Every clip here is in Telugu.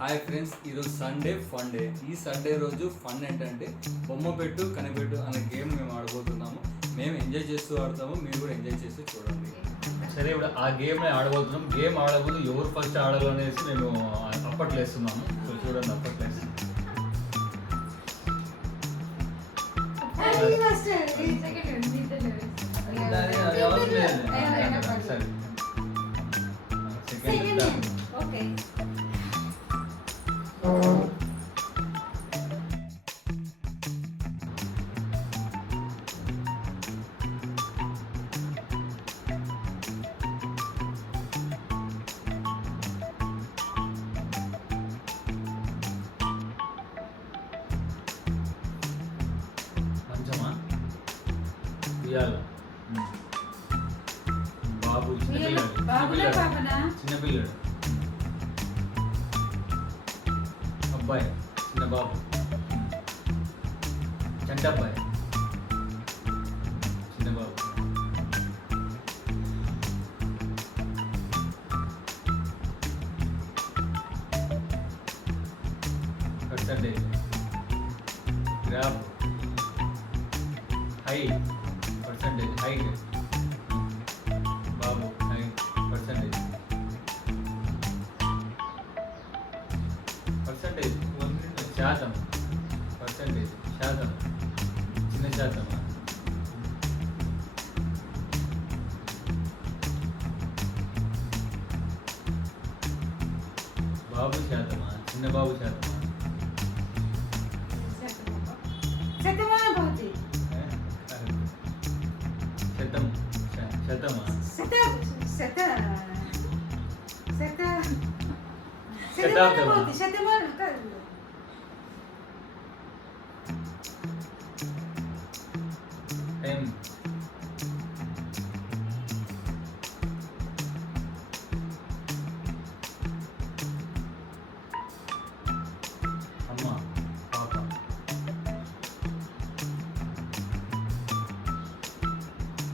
హాయ్ ఫ్రెండ్స్, ఈరోజు సండే ఫన్ డే. ఈ సండే రోజు ఫన్ ఏంటంటే బొమ్మ పెట్టు కనిపెట్టు అనే గేమ్ మేము ఆడబోతున్నాము. మేము ఎంజాయ్ చేస్తూ ఆడతాము, మీరు కూడా ఎంజాయ్ చేస్తూ చూడండి. సరే, ఇప్పుడు ఆ గేమ్ ఆడబోతున్నాం. గేమ్ ఆడబోదు ఎవరు ఫస్ట్ ఆడాలి అనేసి మేము అప్పట్లో వేస్తున్నాము. చూడండి, అప్పట్లో వేస్తున్నాం. బాబు చిన్నపిల్లడు, అబ్బాయి చిన్న బాబు, చంట అబ్బాయి చిన్న బాబు, percentage, graph, height, percentage, height బాబు, హైట్, పర్సంటేజ్, పర్సంటేజ్, శాతం, పర్సంటేజ్, శాతం, చిన్న శాతం, బాబు శాతమా, చిన్న బాబు శాతమా, శతం, శతమా, టైం, అమ్మ, పాప,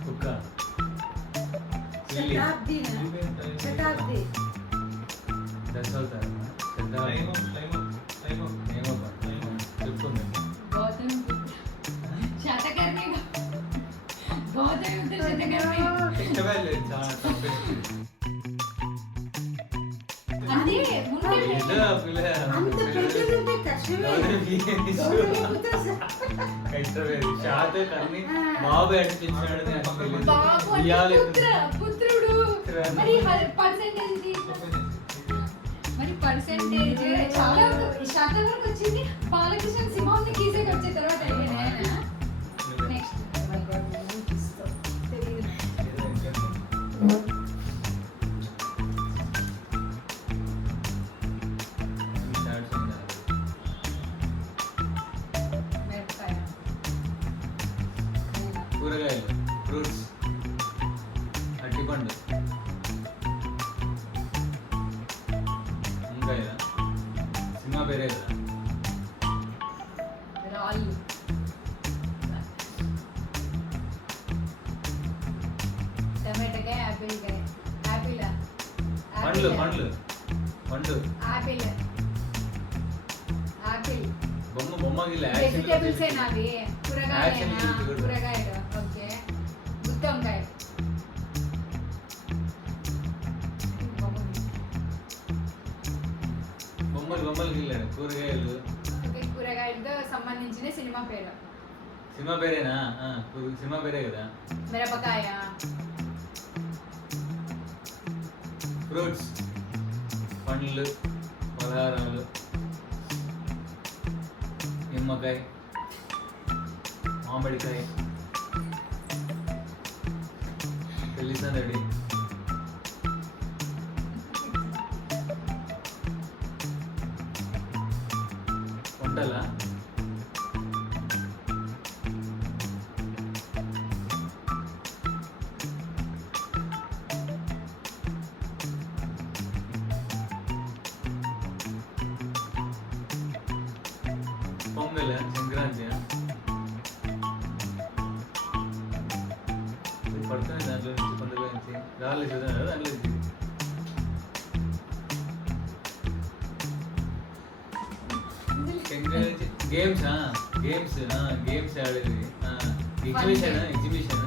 కుక్క, దశావతారమా, చెప్పుకుంది. బాబు అనిపించాడు, పర్సెంటేజ్ చాలా శాతం వరకు వచ్చింది. బాలకృష్ణ సింహాన్ని గీసే వచ్చే తర్వాత నెక్స్ట్ కూరగాయలు, ఫ్రూట్స్, అరటిపండు, వంకాయ, సినిమా పేరే కదా, రాళ్ళు, టమాటాకాయ, యాపిల్కాయ, యాపిల్, పండ్లు, పండ్లు, పండ్లు, యాపిల్, యాపిల్, బొమ్మ, బొమ్మ గిల్ల, వెజిటేబుల్స్ ఏనావి, కూరగాయలేనా, కూరగాయలు, ఓకే, గుత్తి వంకాయ, బొమ్మలు, బొమ్మలు గిల్లాడు, కూరగాయలు, కూరగాయలతో సంబంధించిన సినిమా పేరు. సినిమా పేరేనా? సినిమా పేరే కదా. మిరపకాయ, ఫ్రూట్స్, పండ్లు, పలహారాలు, నిమ్మకాయ, మామిడికాయ, పెళ్లి సందడి, వంటలా, పొంగల్, సంక్రాంతి, పడుతుంది దాంట్లో నుంచి, పండుగ నుంచి రాలేదు కదా దాంట్లో. గేమ్స్ గేమ్స్ ఆడేది ఎగ్జిబిషన్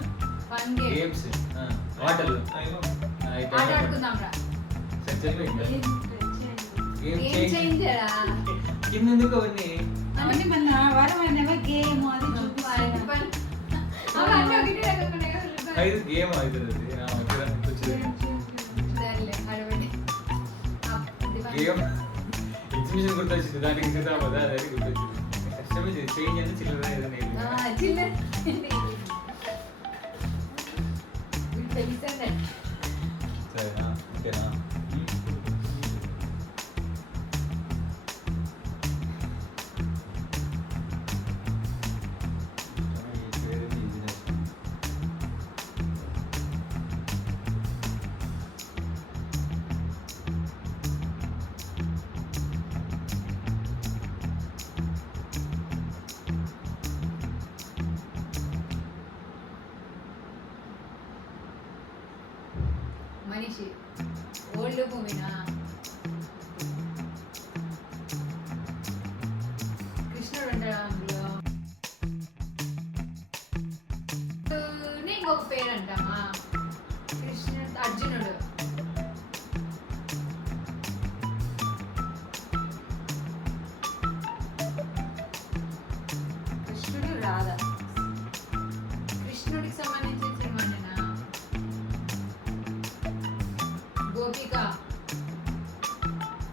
ఫన్ గేమ్ గేమ్స్ ఆటలు ఆట ఆడుకుందాం రా గేమ్ గేమ్ చేంజరా కింద ఎందుకు అవన్నీ అవన్నీ మన వారమైనవా గేమ్ అది చూపిస్తాను అవన్నీ ఒకటి రకమైన ఐదు గేమ్ అవుతుంది గేమ్ ఎగ్జిబిషన్ గుర్తొచ్చింది దానికి సీతాపద అదే గుర్తొచ్చింది కష్టమే చేంజ్ అంటే చిల్లర ఏదైనా సరేనా ఓకేనా మనిషి ఓల్డ్ మూవీనా కృష్ణుడు ఉంటాడు అందులో ఇంకొక పేరు అంటామా కృష్ణుడు అర్జునుడు కృష్ణుడు రాధా కృష్ణుడికి సంబంధించిన సినిమానేనా గోపిక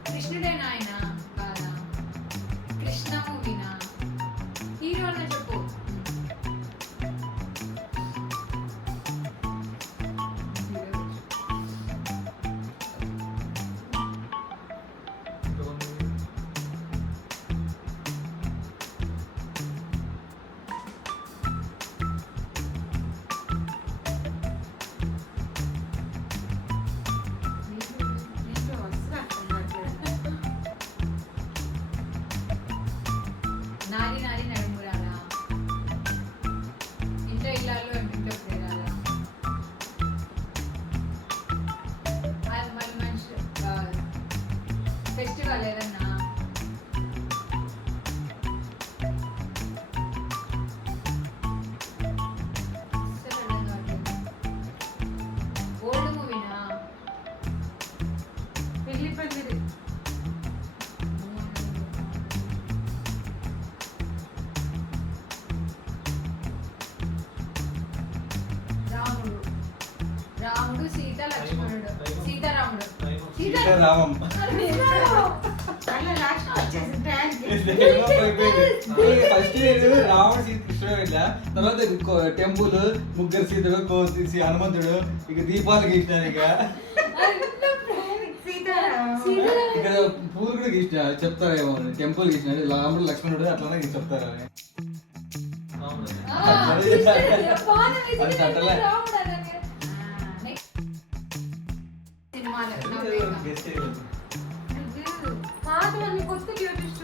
కృష్ణుడేనా ఆయన కాదా కృష్ణ మూవీనా హీరోనా చెప్పు నారి నారి నడుమురాలా ఇంట్లో ఇల్లాలు ఇంట్లో ప్రేరాలా అది మళ్ళీ మంచి ఫెస్టివల్ ఏదన్నా ఓల్డ్ మూవీనా పెళ్లి పందిరి రాముడు రాముడు సీత లక్ష్మణుడు సీతారాముడు రామం అలా లాస్ట్ వచ్చేసి ట్యాంక్ ఫస్ట్ రావణ సీత కృష్ణుడు వెళ్ళా తర్వాత టెంపుల్ ముగ్గురు సీతడు కోసి హనుమంతుడు ఇక దీపాలు గీసినారు ఇక ఇక్కడ పూలు కూడా గీసిన చెప్తారేమో టెంపుల్ గీసినాడు రాముడు లక్ష్మణుడు అట్లానే చెప్తారు అని అది తట్టలే. పాతవన్నీ కొత్త లేటెస్ట్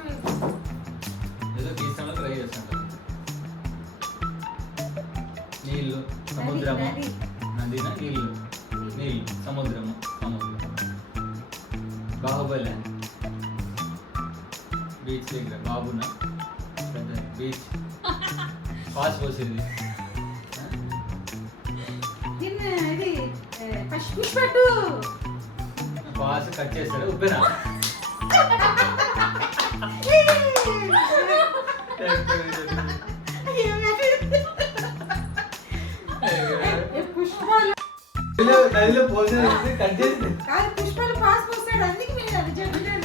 ఏదో తీస్తామో ట్రై చేస్తాను నీళ్ళు సముద్రము నది. నదినా నీళ్ళు నీళ్ళు సముద్రము బాహుబలి బీచ్ దగ్గర బాబున పెద్ద బీచ్ పాస్ పోసేది నిన్న ఇది పుష్పట్టు పాస్ కట్ చేస్తాడు ఉప్పెనా పుష్పాలు నదిలో పోసేది కట్ చేసి కాదు పుష్పాలు పాస్ పోస్తాడు అందుకే మీరు అది చెప్పినాడు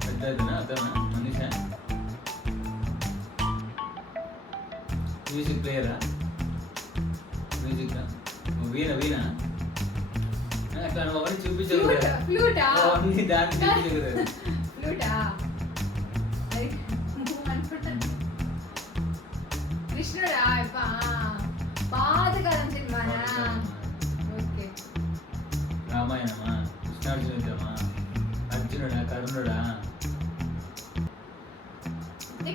పెద్దదనా అతనా మనిషా మ్యూజిక్ ప్లేయరా మ్యూజిక్ వీణ అట్లా అవన్నీ చూపించదు కదా ఫ్లూటా అవన్నీ దాన్ని చూపించదు కదా ఫ్లూటా కృష్ణుడా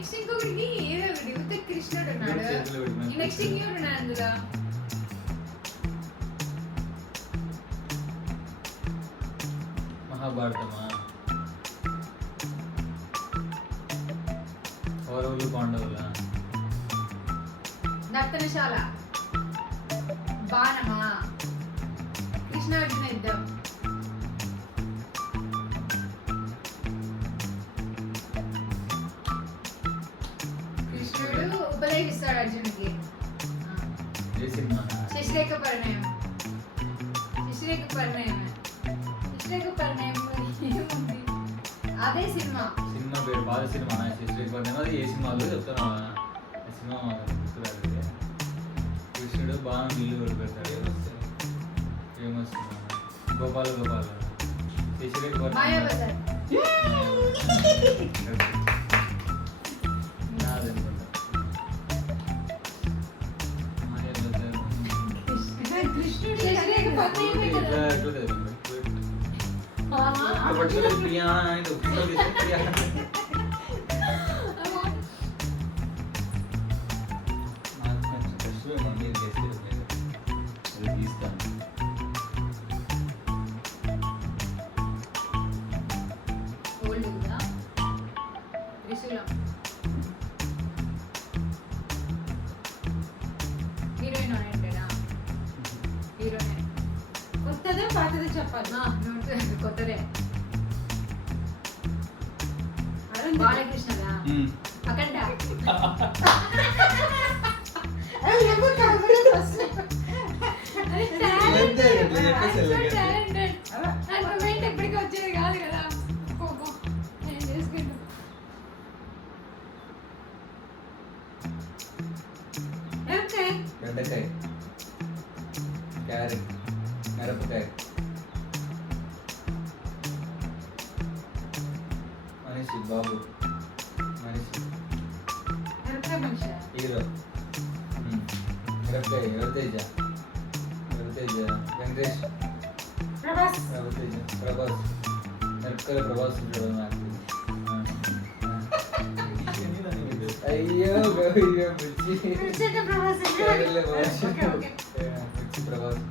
నెక్స్ట్ ఇంకొకటి ఏదో ఒకటి యువత కృష్ణుడు ఉన్నాడు చేతులు పెట్టుకుని నెక్స్ట్ ఇంకెవరు ఉన్నాడు అందులో మహాభారతమా కౌరవులు పాండవుల నర్తనశాల బాణమా కృష్ణార్జున యుద్ధం కృష్ణుడు ఉపదేశిస్తాడు అర్జునుడికి ఏ సినిమా శశిరేఖ పరిణయం శశిరేఖ పరిణయం శశిరేఖ పరిణయం ఏముంది అదే సినిమా సినిమా పేరు బాల సినిమా శశిరేఖ అది ఏ సినిమాలో చెప్తాను సినిమా మాత్రం గుర్తురాదు కృష్ణుడు బాగా నీళ్ళు కూడా పెడతాడు ఫేమస్ గోపాల గోపాల శశిరేఖ మాయాబజార్ కృష్ణుడు శశిరేఖ పరిణయమే కదా ఓల్డ్ కదా త్రిశూలం హీరోయిన్ ఏంటేనా హీరోయిన్ కొత్తదో పాతదో చెప్పాలి కొత్తదే అరుణ్ బాలకృష్ణదా అఖండ ఎప్పటికీ వచ్చేది కాదు కదా నేను చేసుకుంటా బెండకాయ క్యారెట్ మిరపకాయ మనిషి బాబు మనిషి మనిషి హీరో మిరపకాయ రవితేజ రవితేజ వెంకటేష్ ప్రభాస్ రవితేజ ప్రభాస్ మిరపకాయ ప్రభాస్ ఉంటాడు నాకు అయ్యో అయ్యో మిర్చి మిర్చి ప్రభాస్ కేరళ భాష ఓకే ఓకే మిర్చి ప్రభాస్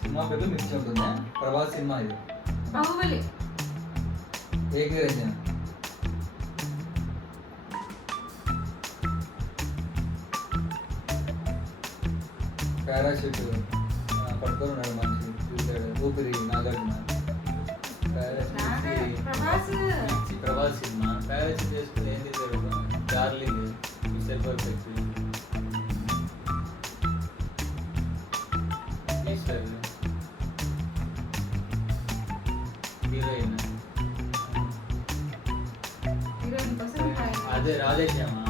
సినిమా పేరు మిర్చి ఉంటుందా ప్రభాస్ సినిమా ఇది బాహుబలి ఏకీరచన పారాషూట్ పట్టుకొని ఉన్నాడు మనిషి చూశాడు ఊపిరి నాగార్జున ప్రభాస్ ప్రభాస్ సినిమా పారాషూట్ చేసుకుని ఏం చేశాడు darling mister perfect heroine heroine కోసం అదే రాధేశ్యామా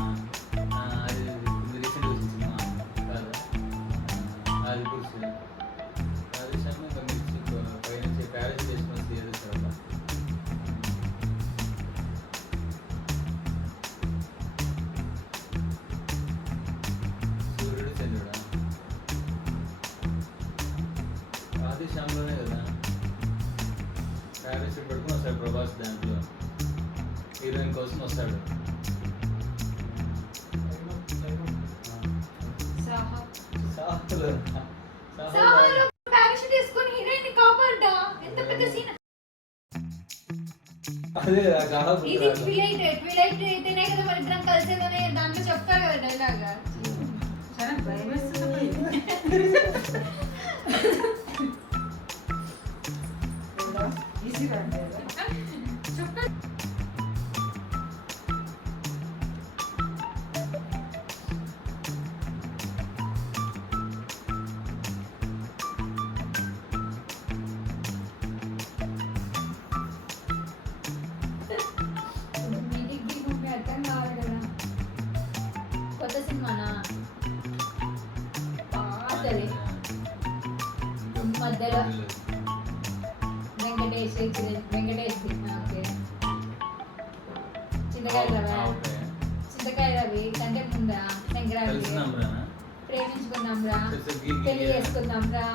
అది రీసెంట్ వచ్చిన సినిమా కాదా అది పురుషు రాధేశ్యామ ఇంకా మిర్చి పైనుంచి ప్యారేజ్ చేసుకొని తీయదు సూర్యుడు చంద్రుడా రాధేశ్యామలోనే కదా ప్యారేజ్ పడుకుని వస్తాడు ప్రభాస్ దాంట్లో హీరోయిన్ కోసం వస్తాడు సాహోలో పారాషూట్ తీసుకొని హీరోయిన్ ని కాపాడ్డా ఎంత పెద్ద సీన్ అదే ఇది ట్విలైట్ అయితేనే కదా మన ఇద్దరం కలిసేదనే దాంట్లో చెప్తారు కదా డైలాగ్ చాలా భయం వేస్తుంది ఈజీ అంటే చెప్పండి అర్థం కావాలి కదా కొత్త సినిమానా పాతది మధ్యలో వెంకటేష్ ఓకే చింతకాయ రవి చింతకాయ రవి కంటే ముందా శంకరావి ప్రేమించుకుందాం రా, Just give- పెళ్లి చేసుకుందాం రా,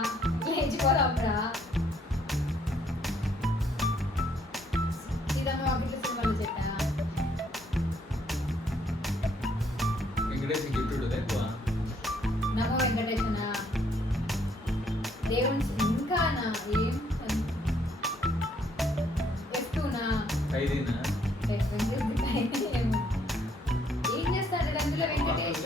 లేచిపోదాం రా. ఇదన్నా అభివృద్ధి సినిమాలు చెప్పా. వెంకటేష్ గిఫ్ట్ ఎక్కువ నమో వెంకటేశన దేవుని ఇంకానా ఏం ఎఫ్టూనా ఖైదీనా ఏం చేస్తాడు అందులో వెంకటేష్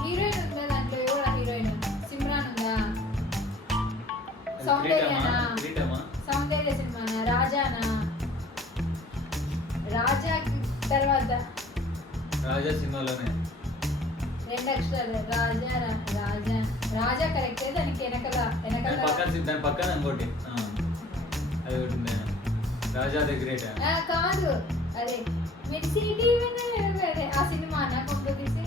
హీరోయిన్ ఉందా దాంట్లో ఎవరా హీరోయిన్ సిమ్రాన్ ఉందా సౌందర్యనా కిరీటమా సౌందర్య సినిమానా రాజానా రాజా తర్వాత రాజా సినిమాలోనే 2 అక్షరాలు రాజా రాజా రాజా కరెక్టే దానికి దాని పక్కన ఇంకోటి అది ఒకటి ఉంది. రాజా ద గ్రేట్ కాదు అదే మిర్చి ఆ సినిమా నాకు తీసి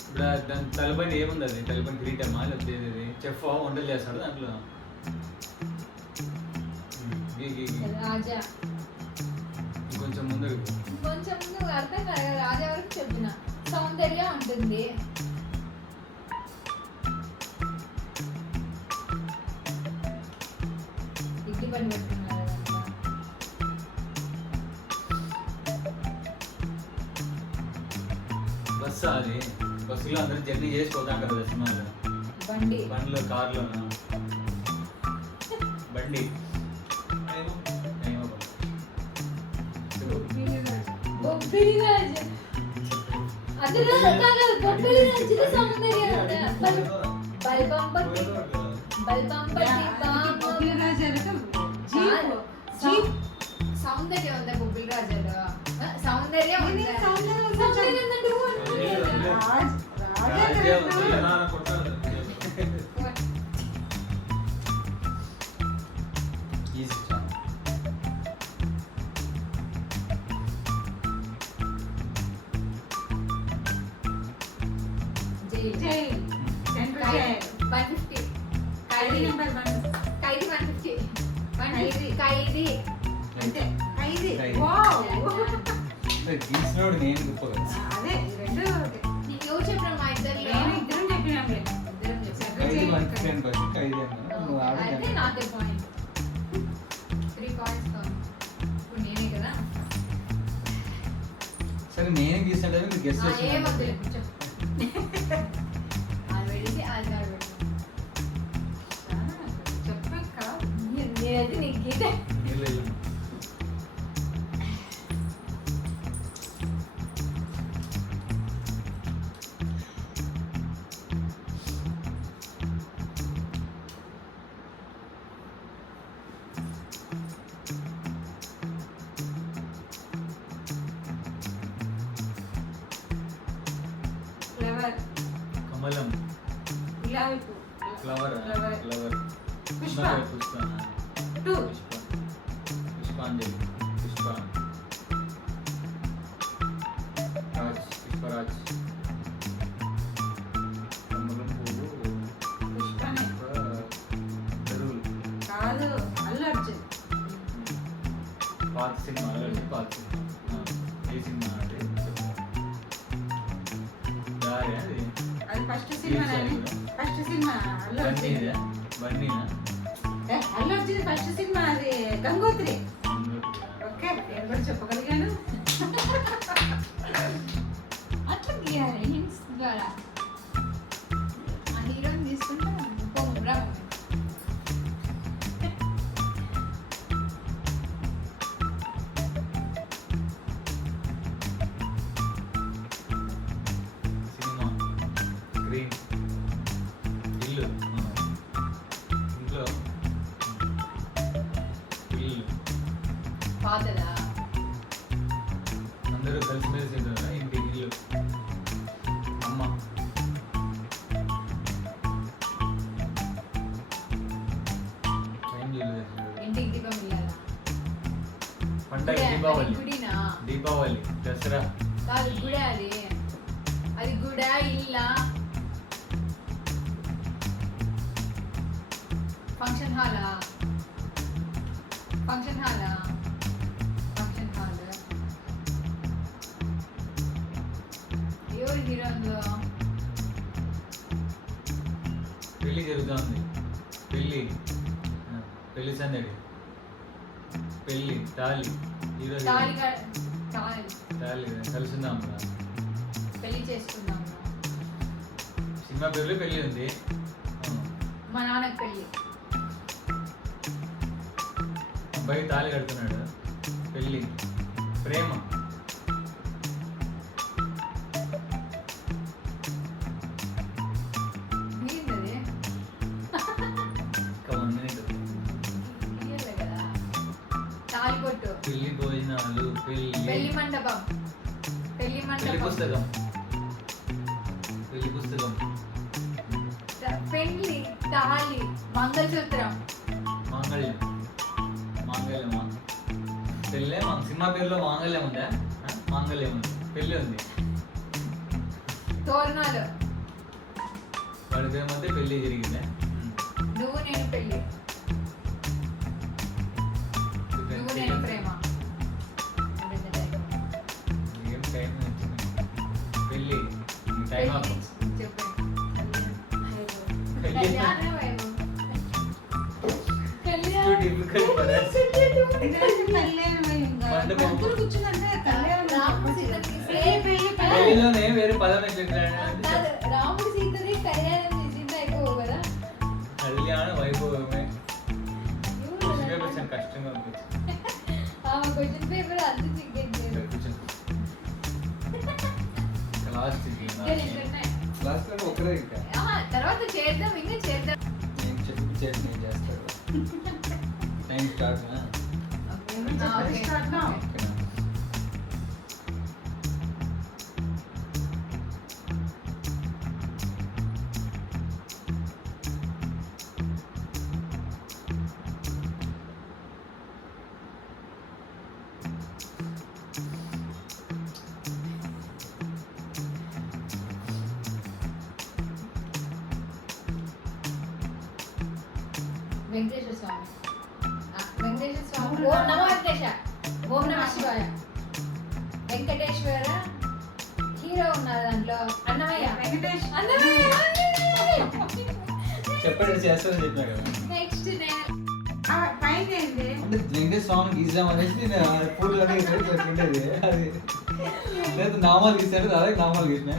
ఇప్పుడు దాని తలపైన ఏముంది అది తలపైన కిరీటమా లేకపోతే చెఫ్ వంటలు చేస్తాడు దాంట్లో రాజా కొంచెం ముందు కొంచెం నువ్వు అర్థం కాదు రాజా వరకు చెప్పిన సౌందర్య ఉంటుంది ఇడ్లీ పని పెట్టుకున్నారు బస్సు అది బస్సులో అందరూ జర్నీ చేసి పోతాం కదా సినిమాలో బండి బండిలో కార్లో బండి బొబ్బిలి రాజు అందులో కాదు బొబ్బిలి రాజు సౌందర్య బల్బంపతి బొబ్బిలి రాజాలకు జీప్ జీప్ సౌందర్య ఉందా బొబ్బిలి రాజాలో సౌందర్య ఉంది సౌందర్య ఉందంటే రాజా ఉంది. ఈజీ చాలా. జైల్ సెంట్రల్ జైల్ 150 ఖైదీ నెంబర్ 1 ఖైదీ 150 ఖైదీ అంతే ఖైదీ ఖైదీ. వావ్ గీసినోడు నేను గొప్ప కదా అదే రెండు ఒకటే. నీకు ఎవరు చెప్పిన మా ఇద్దరిలో నేను ఇద్దరం చెప్పినాంలే ఇద్దరం చెప్పాం. సెంట్రల్ ఖైదీ జైల్ మంచి ఫ్రెండ్ పర్సన్ ఖైదీ అన్నా నువ్వు అయితే ఆడే నాకే పాయింట్ 3 పాయింట్స్ ఇప్పుడు నేనే కదా సరే నేనే గీసినట్టు మీరు గెస్ట్ ఏం వద్దులే చెప్పు అది పెడితే అది కాదు చెప్పే కాదు నేనైతే నీకు గీతే ఫ్లవర్ కమలం గులాబీ పువ్వు flower flower flower Pushpa. Pushpa 2 పుష్పాంజలి పుష్ప రాజ్ పుష్పరాజ్ కమలం పువ్వు పుష్పనే చెరువులు కాదు అల్లు అర్జున్ పాత సినిమా పాత సినిమా ఏ సినిమా అంటే దారి అది అది first cinema first cinema Allu Arjun బన్నీనా అల్లు అర్జున్ ఫస్ట్ సినిమా అది గంగోత్రి ఓకే నేను కూడా చెప్పగలిగాను అట్లా గీయాలి హింట్స్ ద్వారా ఆ హీరోని తీసుకుంటే పోరా సినిమా స్క్రీన్ ఇల్లు ఇంట్లో ఇల్లు పాతదా అందరూ కలిసిమెలిసి ఉంటారా ఇంటి ఇల్లు అమ్మ టైం చూడలేదు ఇంటికి దీపం ఇల్లాలా పండగ దీపావళి గుడినా దీపావళి దసరా కాదు గుడే అది గుడా ఇల్లా ఫంక్షన్ హాలా ఫంక్షన్ హాల్ పెళ్లి జరుగుతుంది. పెళ్లి సందడి, పెళ్లి, తాళి. ఈరోజు తాళి తాళి తాళి కలుసుందాం. పెళ్లి చేసుకుందాం. సినిమా పేరులో పెళ్లి ఉంది. మా నాన్నకి పెళ్లి. అబ్బాయి తాళి కడుతున్నాడు. పెళ్లి, ప్రేమ. ఏంటది? ఇంకా 1 minute. ఇయ్యలే కదా. తాళి కొట్టు. పెళ్లి భోజనాలు, పెళ్లి మండపం. పెళ్లి పెళ్లి మండపం. పుస్తకం. పెళ్లి పుస్తకం. పెళ్లి, తాళి, మంగళసూత్రం. మాంగళ్యం. మాంగళ్యమా? పెళ్ళే సినిమా పేరులో మాంగళ్యం ఉందా? మాంగళ్యం ఉంది. పెళ్ళి ఉంది. తోరణాలు. వాడి పేరు మధ్య పెళ్లి జరిగిందా? నువ్వు నేను పెళ్లి. నువ్వు నేను ప్రేమ. ఏం టైం వచ్చింది? పెళ్ళి టైం ఆఫ్. చెప్పు. పెళ్ళి కళ్యాణం వైభవం. Too difficult for us. మంత్రులు కూర్చుందంటే కళ్యాణం. రాముడు సీతకి పెళ్ళిలోనే వేరే పదం ఎట్లా? రాముడు సీతని కళ్యాణం చేసింది అయిపోవు కదా. కళ్యాణ వైభవమే. క్వశ్చన్ పేపర్ చాలా కష్టంగా అనిపించింది. ఆమె క్వశ్చన్ పేపర్ అంత చిక్కేది. లాస్ట్ లాస్ట్ టైం ఒకరే ఇంకా తర్వాత చేద్దాం, ఇంకా చేద్దాం. నేను చెప్పి నేను చేస్తాడు. Time start. ఓకే. వెంకటేశ్వర స్వామి. వెంకటేశ్వర స్వామి. ఓం నమో వెంకటేశ. ఓం నమ శివాయ. వెంకటేశ్వర హీరో ఉన్నారు దాంట్లో. అన్నమయ్య. వెంకటేష్. అన్నమయ్య. చెప్పండి చేస్తానని చెప్పినా కదా. నెక్స్ట్ నేను పైన ఏంటి? అంటే వెంకటేశ్వర స్వామిని గీసాం అనేసి నేను పూలు అన్నీ ఉండేది అది. లేదు నామాలు గీసాడు, అదే నామాలు గీసినా.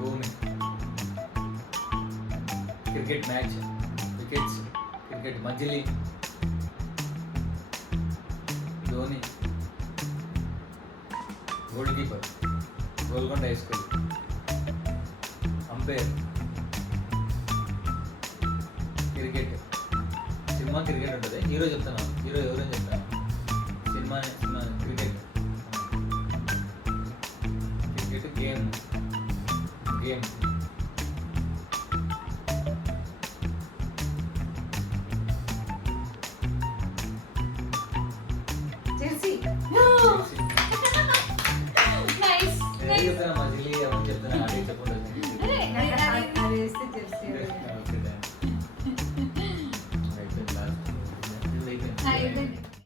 భూమి. Cricket match, wickets, cricket Majili, Dhoni, goalkeeper, Golconda high school, umpire, cricket. Cinema cricket ఉంటుంది. హీరో చెప్తాను. హీరో ఎవరని చెప్తాను. Cinema cricket. Cricket game. Chelsea. Nice. చెప్తాను మజిలీ.